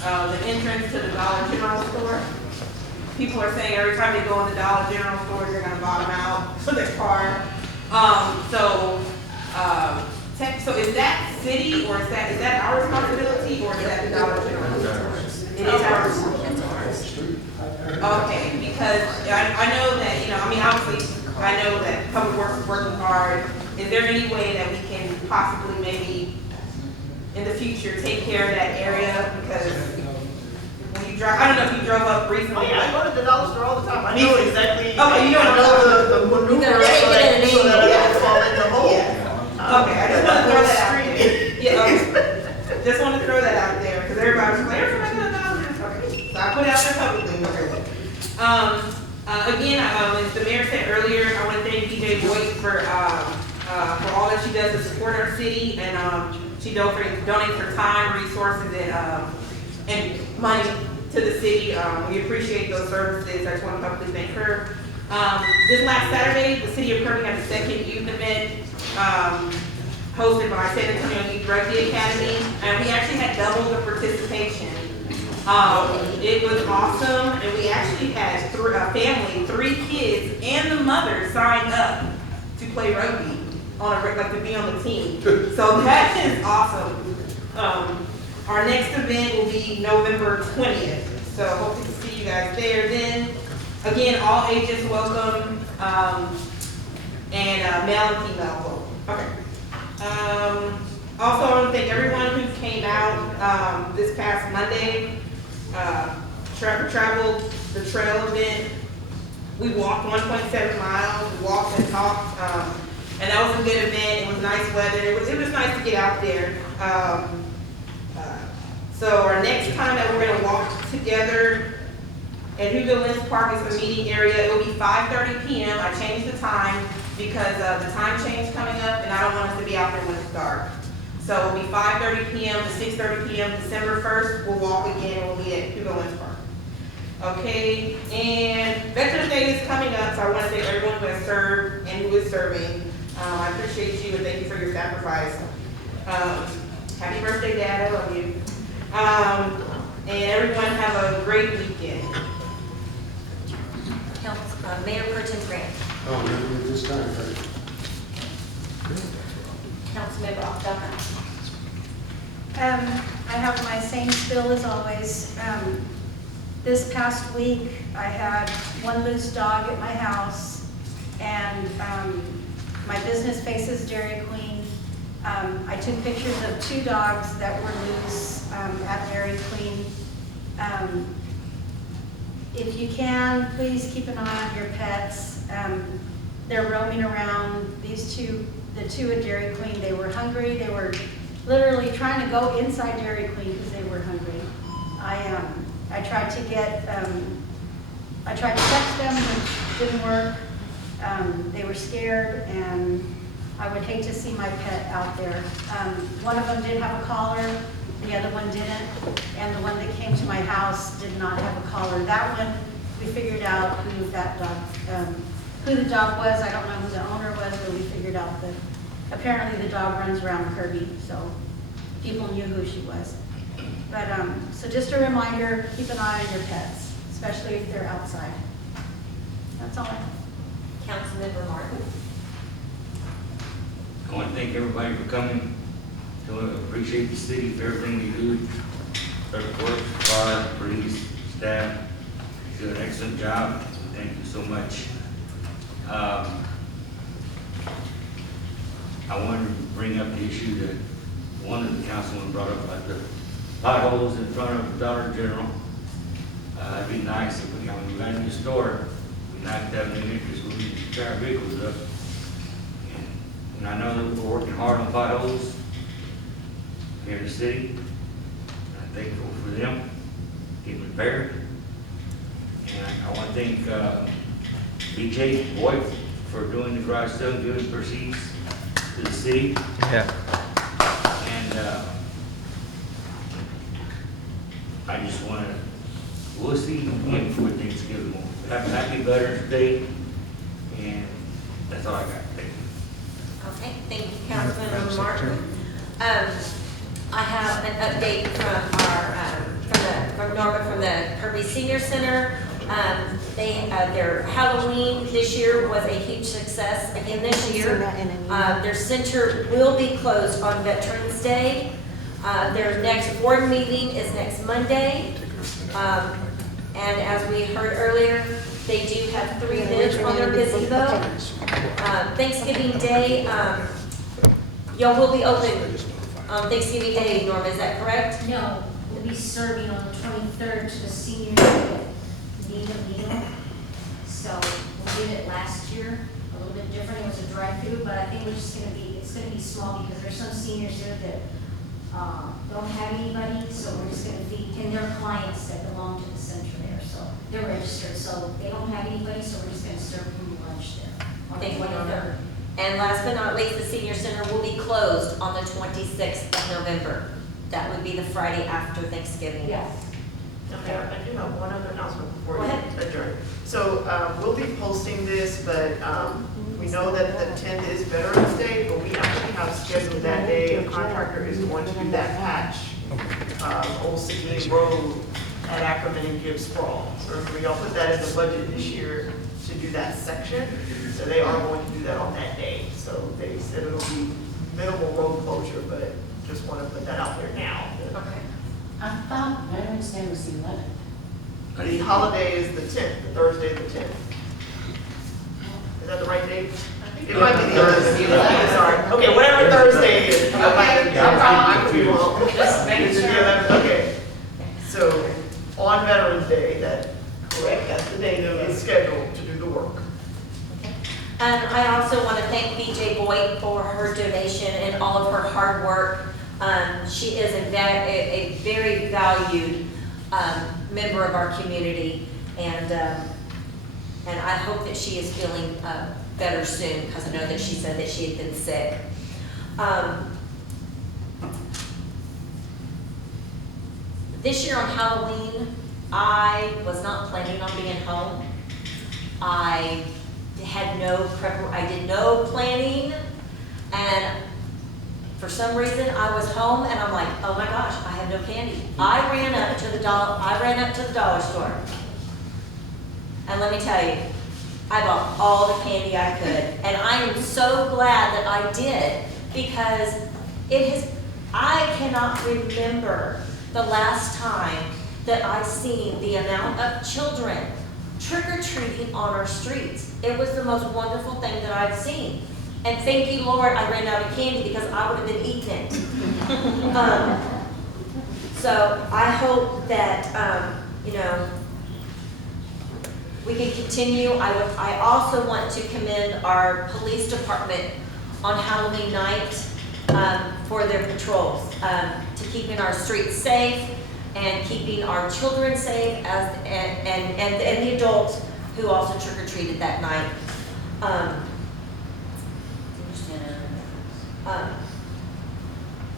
the entrance to the Dollar General store. People are saying every time they go in the Dollar General store, they're gonna bottom out for their car. So is that city, or is that our responsibility, or is that the Dollar General? It is our responsibility. Okay, because I know that, you know, I mean, obviously, I know that Public Works is working hard. Is there any way that we can possibly maybe in the future take care of that area? Because when you drive, I don't know if you drove up recently. Oh yeah, I go to the dollar store all the time. I know exactly. Okay, you know I know the maneuver so that I don't fall in the hole. Okay, I just want to throw that out there. Yeah, okay. Just want to throw that out there because everybody's like, everybody's going to know. Okay, so I put it out there publicly. Again, as the mayor said earlier, I want to thank DJ Boyd for all that she does to support our city, and she donates her time, resources, and money to the city. We appreciate those services. I just want to publicly thank her. This last Saturday, the city of Kirby had the second youth event hosted by San Antonio Youth Rugby Academy, and we actually had double the participation. It was awesome, and we actually had a family, 3 kids, and the mother signed up to play rugby to be on the team. So that is awesome. Our next event will be November 20th, so hope to see you guys there then. Again, all ages welcome, and male and female welcome. Okay. Also, I want to thank everyone who came out this past Monday. Traveled the trail event. We walked 1.7 miles. We walked and talked, and that was a good event. It was nice weather. It was nice to get out there. So our next time that we're going to walk together at Hugo Lynch Park is the meeting area. It will be 5:30 p.m. I changed the time because of the time change coming up, and I don't want us to be out there when it's dark. So it'll be 5:30 p.m. to 6:30 p.m. December 1st. We'll walk again and we'll meet at Hugo Lynch Park. Okay, and Veterans Day is coming up, so I want to thank everyone who has served and who is serving. I appreciate you and thank you for your sacrifice. Happy birthday, Dad. I love you. And everyone have a great weekend. Mayor Pro Tem Grant. Oh, no, this time, right? Councilmember Octavio. I have my same spill as always. This past week, I had one loose dog at my house, and my business faces Dairy Queen. I took pictures of 2 dogs that were loose at Dairy Queen. If you can, please keep an eye on your pets. They're roaming around. The two at Dairy Queen, they were hungry. They were literally trying to go inside Dairy Queen because they were hungry. I tried to text them, which didn't work. They were scared, and I would hate to see my pet out there. One of them did have a collar, the other one didn't, and the one that came to my house did not have a collar. That one, we figured out who the dog was. I don't know who the owner was, but we figured out that apparently the dog runs around Kirby, so people knew who she was. But so just a reminder, keep an eye on your pets, especially if they're outside. That's all I have. Councilmember Martin. I want to thank everybody for coming. I appreciate the city for everything you do. Public Works, fire, police, staff, you do an excellent job. Thank you so much. I wanted to bring up the issue that one of the councilmen brought up about the potholes in front of Dollar General. It'd be nice if when we got in the store, we knocked out new interest, we need to tear our vehicles up. And I know that we're working hard on potholes here in the city. I'm thankful for them getting repaired. And I want to thank BJ Boyd for doing the garage sale, giving proceeds to the city. Yeah. And I just want to, we'll see him for Thanksgiving. Have a happy Veterans Day, and that's all I got. Thank you. Okay, thank you, Councilmember Martin. I have an update from the Norma from the Kirby Senior Center. Their Halloween this year was a huge success again this year. Their center will be closed on Veterans Day. Their next board meeting is next Monday. And as we heard earlier, they do have 3 bids on their gazebo. Thanksgiving Day, y'all will be open on Thanksgiving Day, Norma, is that correct? No, we'll be serving on the 23rd to the seniors that need a meal. So we did it last year, a little bit different, it was a drive-through, but I think it's gonna be small because there's some seniors there that don't have anybody, so we're just gonna feed, and their clients that belong to the center there, so they're registered, so they don't have anybody, so we're just gonna serve them lunch there on the Thank you, Norma. 23rd. And last but not least, the senior center will be closed on the 26th of November. That would be the Friday after Thanksgiving. Yes. Okay, I do have one other announcement before Go we ahead. adjourn. So, we'll be posting this, but, we know that the 10th is Veterans Day, but we actually have scheduled that day, a contractor is going to do that patch, Old Seguin Road at Ackerman and Gibbs Sprawl. So remember, y'all put that in the budget this year to do that section, so they are going to do that on that day. So they said it'll be minimal road closure, but just want to put that out there now. Okay. I thought Veterans Day was the 11th. The holiday is the 10th, the Thursday the 10th. Is that the right date? It might be the 11th. Sorry. Okay, whatever Thursday is. I could be wrong. Just making Is it the sure. 11th? Okay. So on Veterans Day, that's the day that is scheduled to do the work. And I also want to thank BJ Boyd for her donation and all of her hard work. She is a very valued member of our community, and I hope that she is feeling better soon, because I know that she said that she had been sick. This year on Halloween, I was not planning on being home. I did no planning, and for some reason I was home and I'm like, oh my gosh, I have no candy. I ran up to the dollar store. And let me tell you, I bought all the candy I could. And I am so glad that I did, because I cannot remember the last time that I seen the amount of children trick-or-treating on our streets. It was the most wonderful thing that I've seen. And thank you, Lord, I ran out of candy, because I would have been eating it. So I hope that, we can continue. I also want to commend our police department on Halloween night for their patrols, to keeping our streets safe and keeping our children safe, and the adults who also trick-or-treated that night.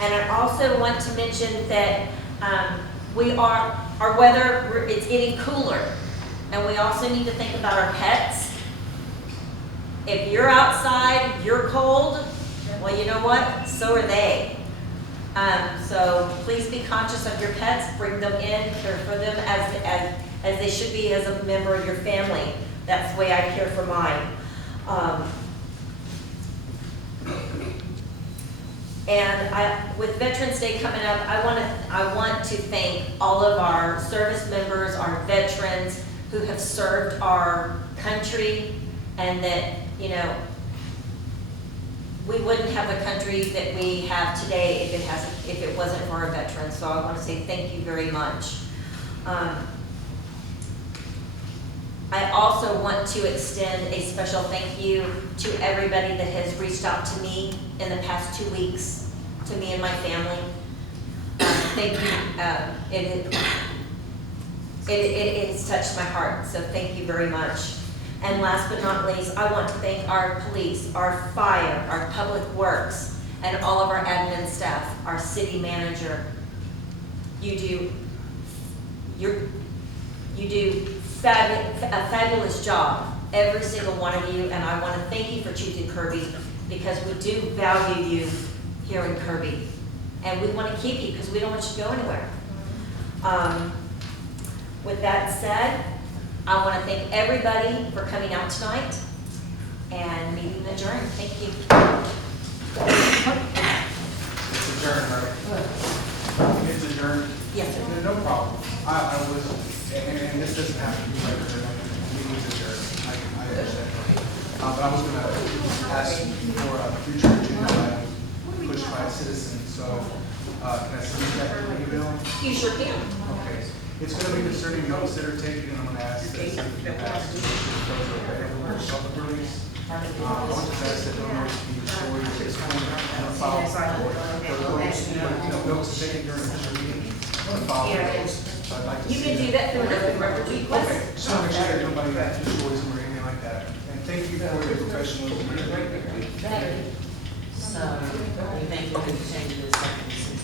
And I also want to mention that our weather, it's getting cooler, and we also need to think about our pets. If you're outside, you're cold, well, you know what? So are they. So please be conscious of your pets, bring them in, care for them as they should be as a member of your family. That's the way I care for mine. And with Veterans Day coming up, I want to thank all of our service members, our veterans who have served our country, and that, we wouldn't have the country that we have today if it wasn't for our veterans. So I want to say thank you very much. I also want to extend a special thank you to everybody that has reached out to me in the past 2 weeks, to me and my family. Thank you. It has touched my heart, so thank you very much. And last but not least, I want to thank our police, our fire, our public works, and all of our admin staff, our city manager. You do a fabulous job, every single one of you, and I want to thank you for choosing Kirby, because we do value you here in Kirby, and we want to keep you because we don't want you to go anywhere. With that said, I want to thank everybody for coming out tonight, and meeting adjourned. Thank you. It's adjourned, right? It's adjourned. Yes, sir. No problem. I was, and this doesn't have to be like, meeting's adjourned. I understand. But I was gonna ask for a future agenda item pushed by a citizen, so, can I send you that in an email? You sure can. Okay. It's gonna be concerning notes that are taken, and I'm gonna ask that if you pass those are available for public release. I want to ask that no notes be destroyed at this point, and a file for those, notes taken during the meeting, a file for those. So I'd like to You see can do that through an open record request. Okay, just want to make sure that nobody destroys them or anything like that. And thank you for your professionalism. So, you think you can change this?